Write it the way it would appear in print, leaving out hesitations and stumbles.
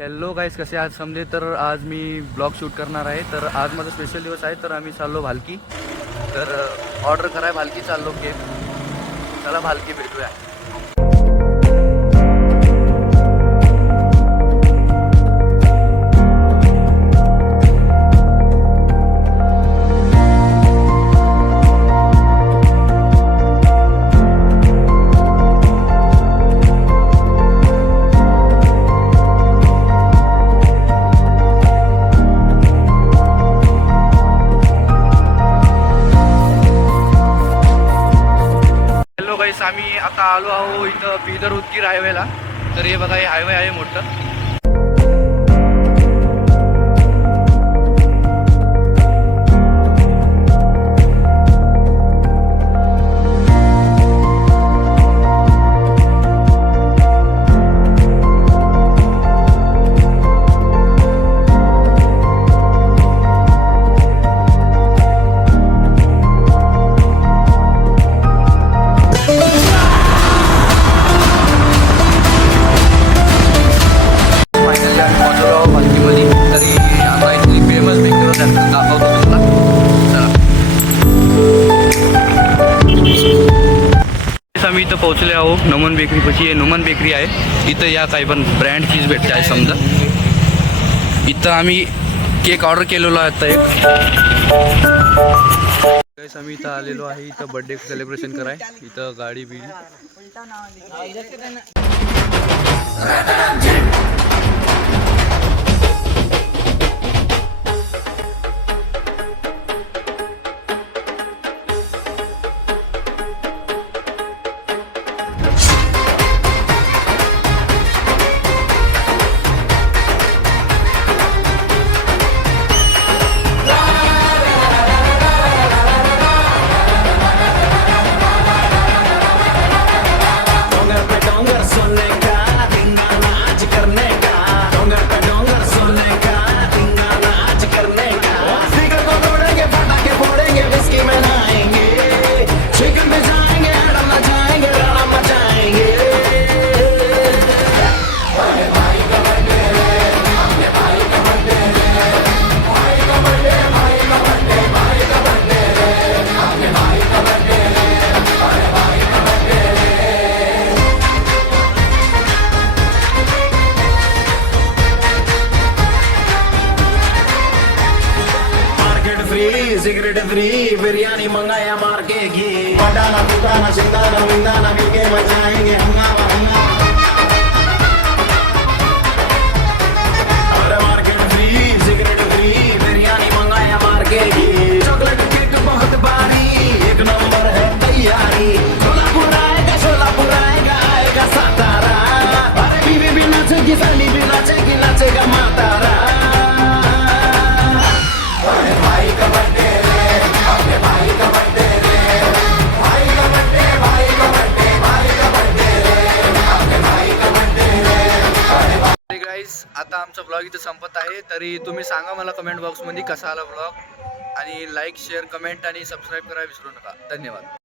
Hello गाईस, कसे आज समजे तर आज मी ब्लॉग शूट करणार आहे. तर आज माझा स्पेशल दिवस आहे. तर आम्ही चाललो भालकी. तर ऑर्डर कराय भालकी चाललो केक. चला भालकी भेटूया. हॅलो गाईस, आम्ही आता आलो आहो इथं बिदर उदगीर हायवेला. तर हे बघा, हे हायवे आहे मोठं. आम्ही इथं पोहोचले आहो नमन बेकरी पशी. हे नुमन बेकरी आहे. इथं या काही पण ब्रँड चीज भेटते आहे. समजा इथं आम्ही केक ऑर्डर केलेलो आहे आता एक. आम्ही इथं आलेलो आहे. इथं बर्थडे सेलिब्रेशन कराय. इथं गाडी बिडी सिगरेट फ्री बिरयानी मंगाया मार के घी पटाना पुटाना सिंगाना विंदाना मिलके मचाएंगे हंगामा अरे market free cigarette free biryani मंगाया मार के घी चॉकलेट केक बहुत भारी एक नंबर है तैयारी सोलापुर आएगा आएगा सातारा अरे बीवी भी नाचेगी साली भी नाचेगी नाचेगा मातारा आता आमचा ब्लॉग इथं संपत आहे. तरी तुम्ही सांगा मला कमेंट बॉक्समध्ये कसा आला ब्लॉग. आणि लाईक शेअर कमेंट आणि सबस्क्राईब करायला विसरू नका. धन्यवाद.